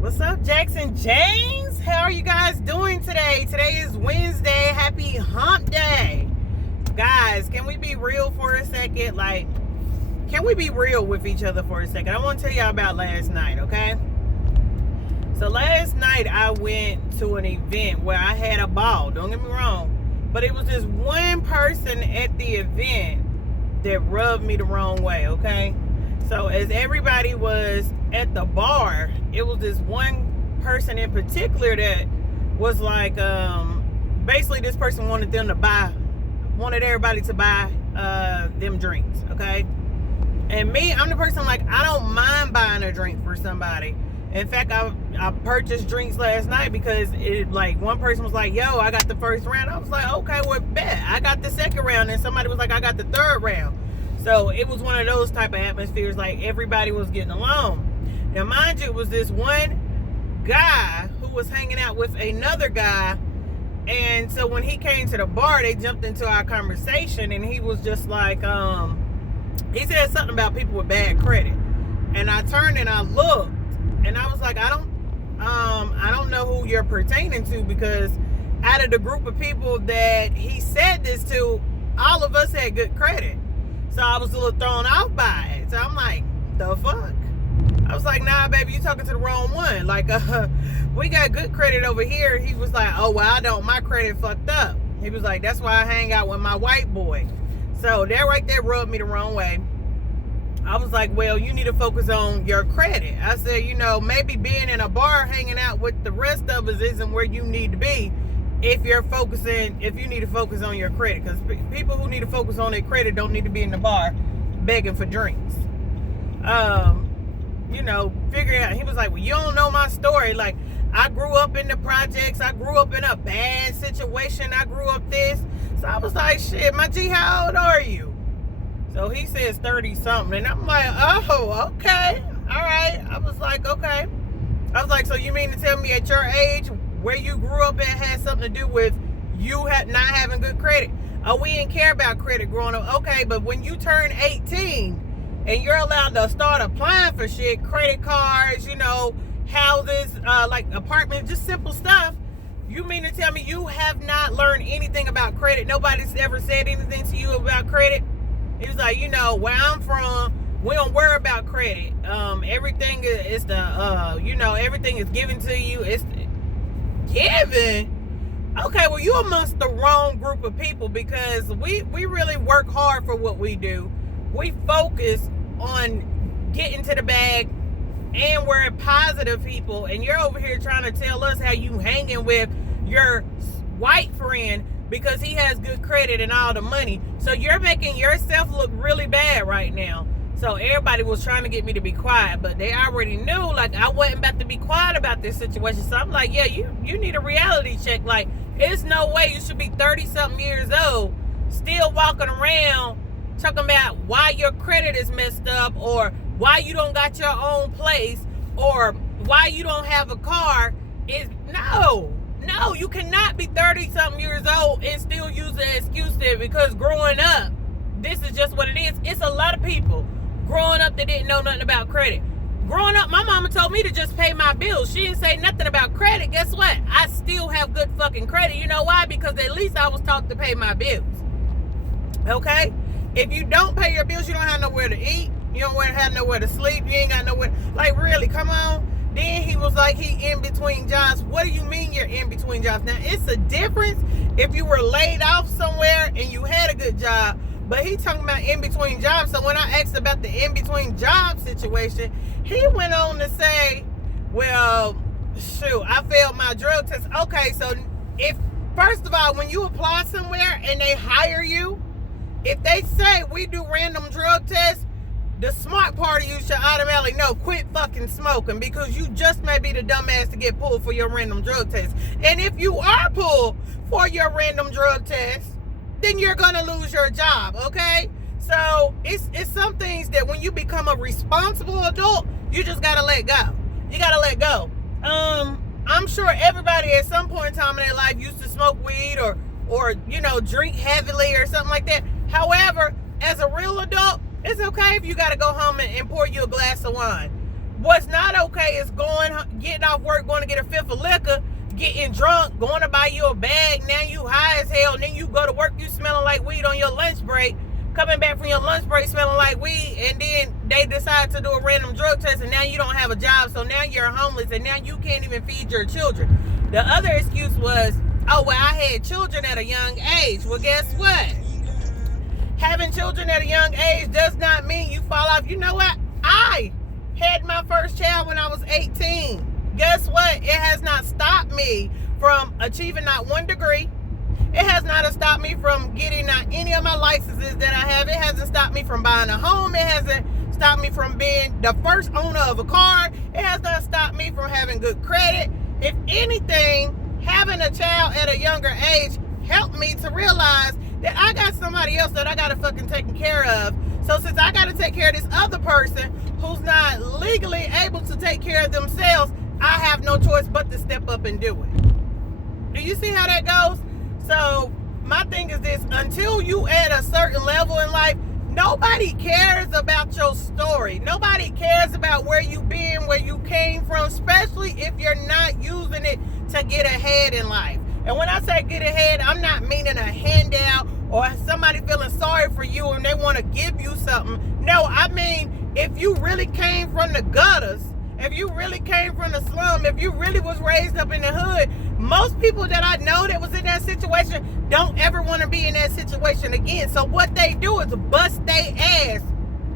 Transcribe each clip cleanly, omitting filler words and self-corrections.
What's up, Jackson James? How are you guys doing today? Today is Wednesday. Happy hump day. Guys, can we be real for a second? Can we be real with each other for a second? I want to tell y'all about last night, okay? So last night I went to an event where I had a ball. Don't get me wrong. But it was this one person at the event that rubbed me the wrong way, okay? So as everybody was at the bar, it was this one person in particular that was like, basically this person wanted everybody to buy them drinks, okay? And me, I'm the person like, I don't mind buying a drink for somebody. In fact, I purchased drinks last night because one person was like, yo, I got the first round. I was like, okay, well, bet. I got the second round. And somebody was like, I got the third round. So it was one of those type of atmospheres, like everybody was getting along. Now, mind you, it was this one guy who was hanging out with another guy. And so when he came to the bar, they jumped into our conversation, and he was just like, he said something about people with bad credit. And I turned and I looked, and I was like, I don't know who you're pertaining to, because out of the group of people that he said this to, all of us had good credit. So I was a little thrown off by it. So I'm like, the fuck? I was like, nah, baby, you talking to the wrong one. Like, we got good credit over here. He was like, oh, well, I don't. My credit fucked up. He was like, that's why I hang out with my white boy. So that right there rubbed me the wrong way. I was like, well, you need to focus on your credit. I said, maybe being in a bar hanging out with the rest of us isn't where you need to be if you need to focus on your credit. Because people who need to focus on their credit don't need to be in the bar begging for drinks. Figure out. He was like, well, you don't know my story. Like, I grew up in the projects. I grew up in a bad situation. I grew up this. So I was like, shit, my G, how old are you? So he says 30 something. And I'm like, oh, okay. All right. I was like, okay. I was like, so you mean to tell me at your age, where you grew up at had something to do with you not having good credit? Oh, we didn't care about credit growing up. Okay, but when you turn 18 and you're allowed to start applying for shit, credit cards, houses, like apartments, just simple stuff, you mean to tell me you have not learned anything about credit? Nobody's ever said anything to you about credit? He was like, where I'm from, we don't worry about credit. Everything is everything is given to you. It's given. Okay, well, you amongst the wrong group of people, because we really work hard for what we do. We focus on getting to the bag, and we're positive people, and you're over here trying to tell us how you hanging with your white friend because he has good credit and all the money. So you're making yourself look really bad right now. So everybody was trying to get me to be quiet, but they already knew, like, I wasn't about to be quiet about this situation. So I'm like, yeah, you need a reality check. Like, there's no way you should be 30-something years old still walking around talking about why your credit is messed up, or why you don't got your own place, or why you don't have a car. No, you cannot be 30-something years old and still use the excuse there, because growing up, this is just what it is. It's a lot of people growing up that didn't know nothing about credit. Growing up, my mama told me to just pay my bills. She didn't say nothing about credit. Guess what? I still have good fucking credit. You know why? Because at least I was taught to pay my bills. Okay? If you don't pay your bills, you don't have nowhere to eat. You don't have nowhere to sleep. You ain't got nowhere. Like, really, come on. Then he was like, he in between jobs. What do you mean you're in between jobs? Now, it's a difference if you were laid off somewhere and you had a good job. But he talking about in between jobs. So when I asked about the in between job situation, he went on to say, well, shoot, I failed my drug test. Okay, so first of all, when you apply somewhere and they hire you, if they say we do random drug tests, the smart part of you should automatically know, quit fucking smoking, because you just may be the dumbass to get pulled for your random drug test. And if you are pulled for your random drug test, then you're gonna lose your job, okay? So it's some things that when you become a responsible adult, you just gotta let go. You gotta let go. I'm sure everybody at some point in time in their life used to smoke weed or drink heavily or something like that. However, as a real adult, it's okay if you gotta go home and pour you a glass of wine. What's not okay is getting off work, going to get a fifth of liquor, getting drunk, going to buy you a bag. Now you high as hell. And then you go to work, you smelling like weed on your lunch break. Coming back from your lunch break smelling like weed, and then they decide to do a random drug test, and now you don't have a job, so now you're homeless, and now you can't even feed your children. The other excuse was, oh, well, I had children at a young age. Well, guess what? Having children at a young age does not mean you fall off. You know what? I had my first child when I was 18. Guess what? It has not stopped me from achieving not one degree. It has not stopped me from getting not any of my licenses that I have. It hasn't stopped me from buying a home. It hasn't stopped me from being the first owner of a car. It has not stopped me from having good credit. If anything, having a child at a younger age helped me to realize that I got somebody else that I got to fucking take care of. So since I got to take care of this other person who's not legally able to take care of themselves, I have no choice but to step up and do it. Do you see how that goes? So my thing is this: until you at a certain level in life, nobody cares about your story. Nobody cares about where you been, where you came from, especially if you're not using it to get ahead in life. And when I say get ahead, I'm not meaning a handout or somebody feeling sorry for you and they want to give you something. No, I mean, if you really came from the gutters, if you really came from the slum, if you really was raised up in the hood, most people that I know that was in that situation don't ever want to be in that situation again. So what they do is bust their ass,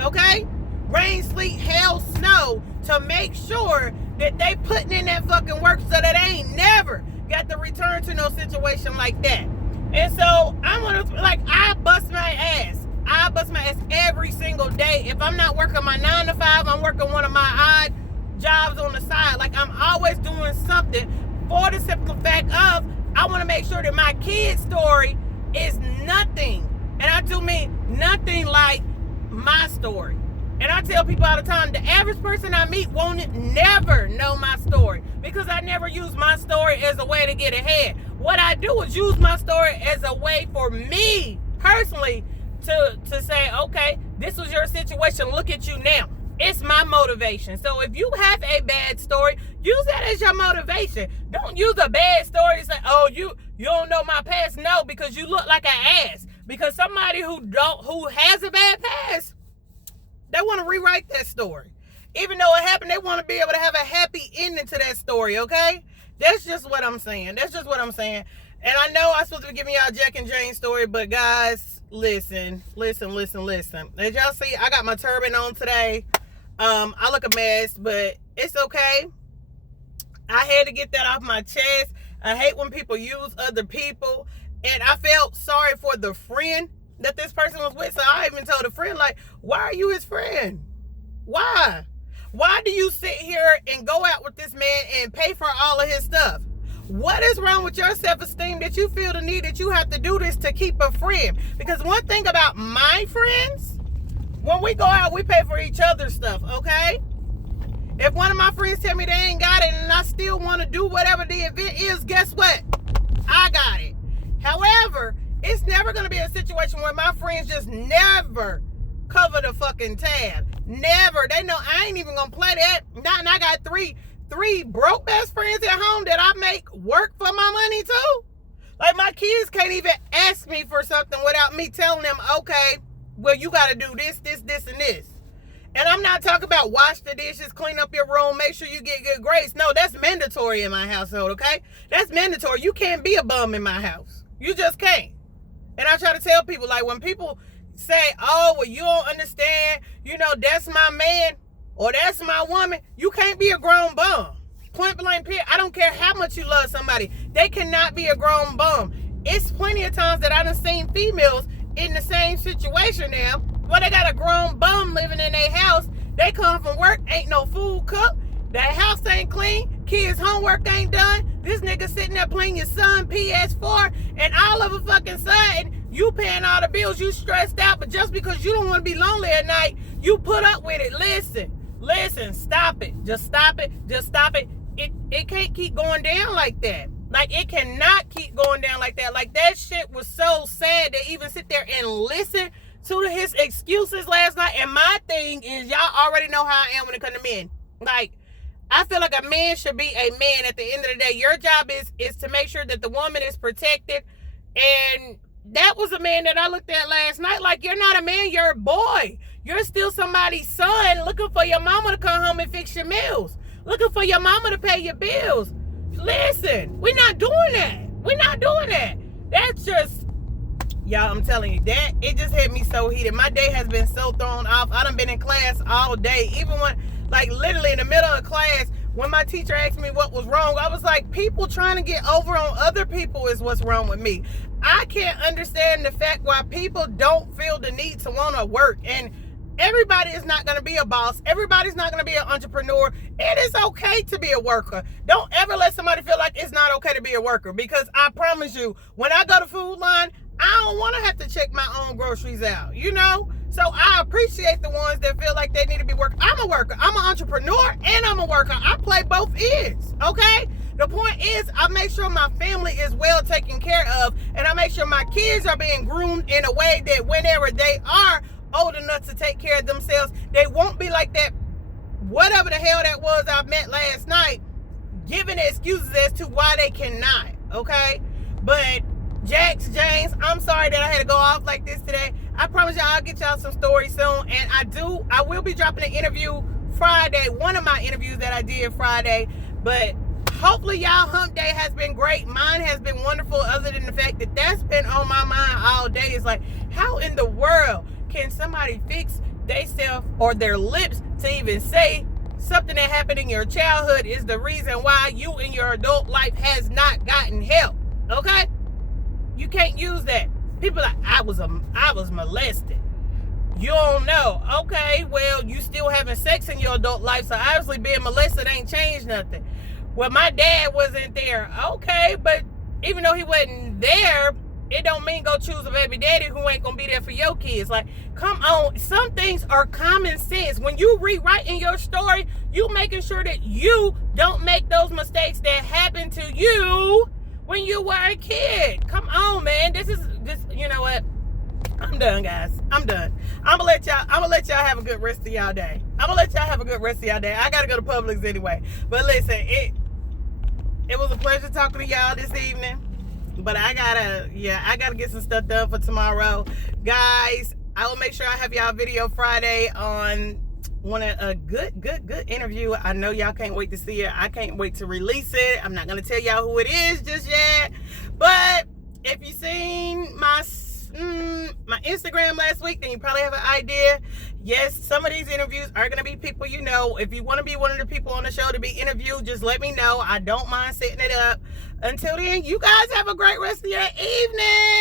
okay? Rain, sleet, hail, snow, to make sure that they putting in that fucking work so that they ain't never got to return to no situation like that. And so I'm gonna, like, I bust my ass. I bust my ass every single day. If I'm not working my 9 to 5, I'm working one of my odd jobs on the side. Like, I'm always doing something for the simple fact of I want to make sure that my kid's story is nothing, and I do mean nothing like my story. And I tell people all the time, the average person I meet won't never know my story, because I never use my story as a way to get ahead. What I do is use my story as a way for me personally to say, okay, this was your situation, look at you now. It's my motivation. So if you have a bad story, use that as your motivation. Don't use a bad story to say, oh, you don't know my past. No, because you look like an ass. Because somebody who has a bad past, they want to rewrite that story. Even though it happened, they want to be able to have a happy ending to that story, okay? That's just what I'm saying. That's just what I'm saying. And I know I'm supposed to be giving y'all Jack and Jane's story, but guys, listen. As y'all see, I got my turban on today. I look a mess, but it's okay. I had to get that off my chest. I hate when people use other people. And I felt sorry for the friend that this person was with. So I even told a friend, like, why are you his friend? Why? Why do you sit here and go out with this man and pay for all of his stuff? What is wrong with your self-esteem that you feel the need that you have to do this to keep a friend? Because one thing about my friends, when we go out, we pay for each other's stuff, okay? If one of my friends tell me they ain't got it and I still want to do whatever the event is, guess what? I got it. However, it's never going to be a situation where my friends just never cover the fucking tab. Never. They know I ain't even going to play that. And I got three broke best friends at home that I make work for my money too. Like, my kids can't even ask me for something without me telling them, okay, well, you got to do this, and this. And I'm not talking about wash the dishes, clean up your room, make sure you get good grades. No, that's mandatory in my household, okay? That's mandatory. You can't be a bum in my house. You just can't. And I try to tell people, like, when people say, oh, well, you don't understand, that's my man or that's my woman, you can't be a grown bum. Point blank period. I don't care how much you love somebody. They cannot be a grown bum. It's plenty of times that I done seen females in the same situation now, where they got a grown bum living in their house. They come from work, ain't no food cooked, that house ain't clean, kids' homework ain't done, this nigga sitting there playing your son PS4, and all of a fucking sudden, you paying all the bills, you stressed out, but just because you don't want to be lonely at night, you put up with it. Listen, stop it. Just stop it. It can't keep going down like that. Like, it cannot keep going down like that. Like, that shit was so sad to even sit there and listen to his excuses last night. And my thing is, y'all already know how I am when it comes to men. Like, I feel like a man should be a man at the end of the day. Your job is to make sure that the woman is protected. And that was a man that I looked at last night. Like, you're not a man, you're a boy. You're still somebody's son looking for your mama to come home and fix your meals. Looking for your mama to pay your bills. Listen, we're not doing that. We're not doing that. That's just, y'all, I'm telling you, that, it just hit me so heated. My day has been so thrown off. I done been in class all day. Even when, like, literally in the middle of class, when my teacher asked me what was wrong, I was like, people trying to get over on other people is what's wrong with me. I can't understand the fact why people don't feel the need to want to work. And everybody is not going to be a boss. Everybody's not going to be an entrepreneur. It is okay to be a worker. Don't ever let somebody feel like it's not okay to be a worker, because I promise you, when I go to Food Line, I don't want to have to check my own groceries out, you know? So I appreciate the ones that feel like they need to be working. I'm a worker. I'm an entrepreneur and I'm a worker. I play both ends, okay? The point is, I make sure my family is well taken care of, and I make sure my kids are being groomed in a way that whenever they are old enough to take care of themselves, they won't be like that, whatever the hell that was I met last night, giving excuses as to why they cannot, okay? But James, I'm sorry that I had to go off like this today. I promise y'all I'll get y'all some stories soon. And I will be dropping an interview Friday, one of my interviews that I did Friday. But hopefully y'all hump day has been great. Mine has been wonderful, other than the fact that that's been on my mind all day. It's like, how in the world can somebody fix themselves or their lips to even say something that happened in your childhood is the reason why you in your adult life has not gotten help, okay? You can't use that. People like, I was molested. You don't know. Okay, well, you still having sex in your adult life, so obviously being molested ain't changed nothing. Well, my dad wasn't there. Okay, but even though he wasn't there, it don't mean go choose a baby daddy who ain't gonna be there for your kids. Like, come on. Some things are common sense. When you rewriting your story, you making sure that you don't make those mistakes that happened to you when you were a kid. Come on, man. This, you know what? I'm done, guys. I'm done. I'm gonna let y'all have a good rest of y'all day. I gotta go to Publix anyway. But listen, it was a pleasure talking to y'all this evening. But I gotta get some stuff done for tomorrow. Guys, I will make sure I have y'all video Friday on a good interview. I know y'all can't wait to see it. I can't wait to release it. I'm not gonna tell y'all who it is just yet. But if you seen my Instagram last week, then you probably have an idea. Yes, some of these interviews are going to be people you know. If you want to be one of the people on the show to be interviewed, just let me know. I don't mind setting it up. Until then, you guys have a great rest of your evening.